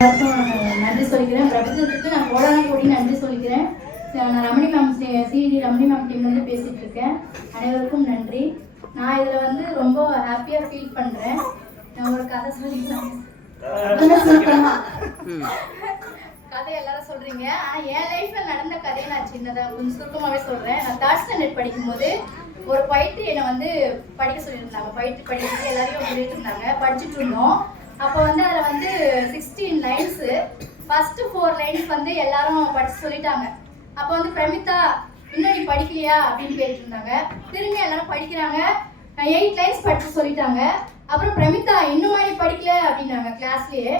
நன்றி சொல்லிக்கிறேன். பிரபஞ்சத்துக்கு நான் கோடான கோடி நன்றி சொல்லிக்கிறேன். நான் Ramani ma'am CD Ramani ma'am டீம்லேருந்து பேசிகிட்டு இருக்கேன். அனைவருக்கும் நன்றி. நான் இதில் ரொம்ப ஹாப்பியாக ஃபீல் பண்ணுறேன். நான் ஒரு கதை சொல்லிக்கிறேன். கதை எல்லாரும் சொல்கிறீங்க. ஆனால் என் லைஃப்பில் நடந்த கதையை நான் சின்னதாக கொஞ்சம் சுருக்கமாகவே சொல்கிறேன். நான் 3rd ஸ்டாண்டர்ட் படிக்கும்போது ஒரு பயிற்று என்னை படிக்க சொல்லியிருந்தாங்க. பயிற்று படிக்கிறது எல்லாரையும் சொல்லிட்டு இருந்தாங்க. படிச்சுட்டு இருந்தோம். அப்போ அதில் 16 லைன்ஸு. ஃபர்ஸ்ட் 4 லைன்ஸ் எல்லாரும் படிச்சு சொல்லிட்டாங்க. அப்போ பிரமிதா இன்னும் நீ படிக்கலையா அப்படின்னு கேட்டு இருந்தாங்க. திரும்பி எல்லாரும் படிக்கிறாங்க. 8 லைன்ஸ் படிச்சு சொல்லிட்டாங்க. அப்புறம் பிரமிதா இன்னுமா நீ படிக்கல அப்படின்னாங்க கிளாஸ்லயே.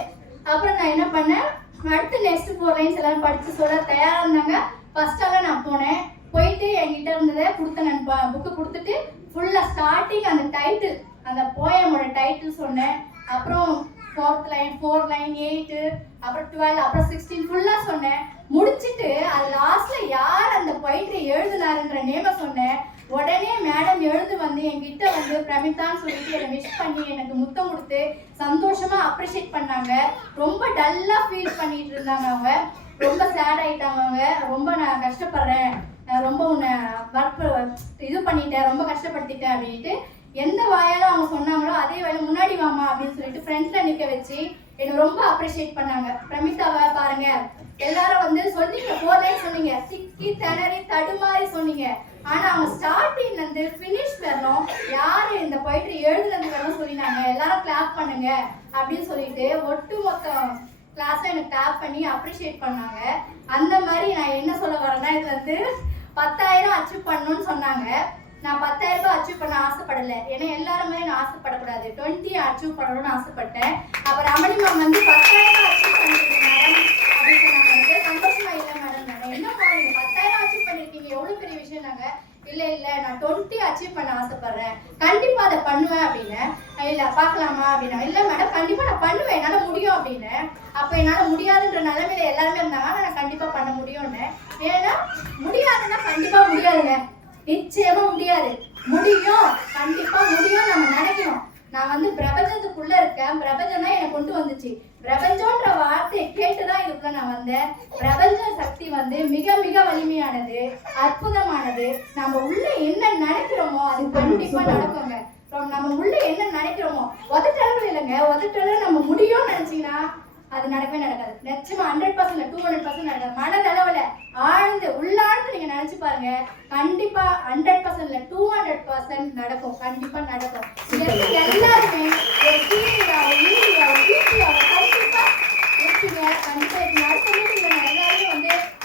அப்புறம் நான் என்ன பண்ணேன், அடுத்து நெக்ஸ்ட் 4 லைன்ஸ் எல்லாரும் படிச்சு சொல்ல தயாரா இருந்தாங்க. ஃபர்ஸ்டால நான் போனேன். போயிட்டு என்கிட்ட இருந்ததை கொடுத்தேன். நான் புக்கு கொடுத்துட்டு ஃபுல்லாக ஸ்டார்டிங் அந்த டைட்டில், அந்த போயமோட டைட்டில் சொன்னேன். அப்புறம் 4th லைன் 4 லைன் 8 அப்புறம் 12 அப்புறம் 16 ஃபுல்லாக சொன்னேன். முடிச்சுட்டு அது லாஸ்ட்டில் யார் அந்த போயிட்ரி எழுதுனாருன்ற நேமை சொன்னேன். உடனே மேடம் எழுந்து என்கிட்ட பிரமிதான்னு சொல்லிட்டு என்னை விஷ் பண்ணி எனக்கு முத்தம் கொடுத்து சந்தோஷமாக அப்ரிஷியேட் பண்ணாங்க. ரொம்ப டல்லாக ஃபீல் பண்ணிட்டு இருந்தாங்க. அவங்க ரொம்ப சேட் ஆகிட்டாங்க. அவங்க ரொம்ப நான் கஷ்டப்படுறேன், ரொம்ப உன்னை இது பண்ணிட்டேன், ரொம்ப கஷ்டப்படுத்திட்டேன் அப்படின்ட்டு எந்த வாயாலும் அவங்க சொன்னாங்களோ அதே வேலை முன்னாடி வாமா அப்படின்னு சொல்லிட்டு ஃப்ரெண்ட்ஸ்ல நிற்க வச்சு என்னை ரொம்ப அப்ரிஷியேட் பண்ணாங்க. பிரமிதாவை பாருங்க, எல்லாரும் சொன்னீங்க 4 லைன் சொன்னீங்க, சிக்கி திணறி தடுமாறி சொன்னீங்க. ஆனா அவங்க ஸ்டார்டிங்ல ஃபினிஷ் வரணும், யாரு இந்த போயிட்டு எழுதுனது வரணும் சொல்லினாங்க. எல்லாரும் கிளாப் பண்ணுங்க அப்படின்னு சொல்லிட்டு ஒட்டுமொத்த கிளாஸை எனக்கு கிளாப் பண்ணி அப்ரிஷியேட் பண்ணாங்க. அந்த மாதிரி நான் என்ன சொல்ல வரேன்னா, இது 10,000 அச்சீவ் பண்ணணும்னு சொன்னாங்க. நான் 10,000 ரூபாய் அச்சீவ் பண்ண ஆசைப்படலை. ஏன்னா எல்லாருமே நான் ஆசைப்படக்கூடாது. 20 அச்சீவ் பண்ணணும்னு ஆசைப்பட்டேன். அப்புறம் ரமணி மேம் 10,000 அச்சீவ் பண்ணிருக்கீங்க மேடம் அப்படின்னு சொன்னாங்க. சந்தோஷமா இல்லை மேடம், நான் என்ன பாருங்க 10,000 அச்சீவ் பண்ணிருக்கீங்க, எவ்வளவு பெரிய விஷயம். நாங்க இல்லை நான் 20 அச்சீவ் பண்ண ஆசைப்படுறேன், கண்டிப்பா அதை பண்ணுவேன் அப்படின்னு. இல்லை பார்க்கலாமா அப்படின்னா, இல்லை மேடம் கண்டிப்பா நான் பண்ணுவேன், என்னால் முடியும் அப்படின்னு. அப்போ என்னால் முடியாதுன்ற நிலைமையில எல்லாருமே இருந்தாங்க. ஆனால் நான் கண்டிப்பா பண்ண முடியும்னு. ஏன்னா முடியாதுன்னா கண்டிப்பா முடியாதுங்க, நிச்சயமா முடியாது. முடியும், கண்டிப்பா முடியும். நம்ம நினைக்கணும். நான் பிரபஞ்சத்துக்குள்ள இருக்கேன். பிரபஞ்சம் தான் என்னை கொண்டு வந்துச்சு. பிரபஞ்சம்ன்ற வார்த்தையை கேட்டுதான் இதுக்குள்ள நான் வந்தேன். பிரபஞ்ச சக்தி மிக மிக வலிமையானது, அற்புதமானது. நம்ம உள்ள என்ன நினைக்கிறோமோ அது கண்டிப்பா நடக்குங்க. நம்ம உள்ள என்ன நினைக்கிறோமோ உதட்டளவு இல்லைங்க, உதட்டளவு நம்ம முடியும்னு நினைச்சீங்கன்னா அது நடக்கவே நடக்காது. நிச்சயமா 100% 200% நடக்காது. மனதளவுல ஆழ்ந்து உள்ளாழ்ந்து நீங்க நினைச்சு பாருங்க, கண்டிப்பா 100% 200% நடக்கும். கண்டிப்பா நடக்கும். எல்லாருமே ஒரு கண்டிப்பா இருக்குங்க. கண்டிப்பா இருக்கு. அடுத்த மீட்டிங்ல எல்லாரும்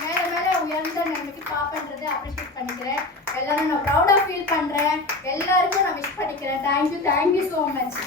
மேல மேல உயர்ந்த நிலைமைக்கு பாப்பன்றது அப்ரிஷியேட் பண்ணிக்கிறேன். எல்லாரும் நான் ப்ரௌடா ஃபீல் பண்றேன். எல்லாருக்கும் நான் விஷ் பண்ணிக்கிறேன். Thank you so much.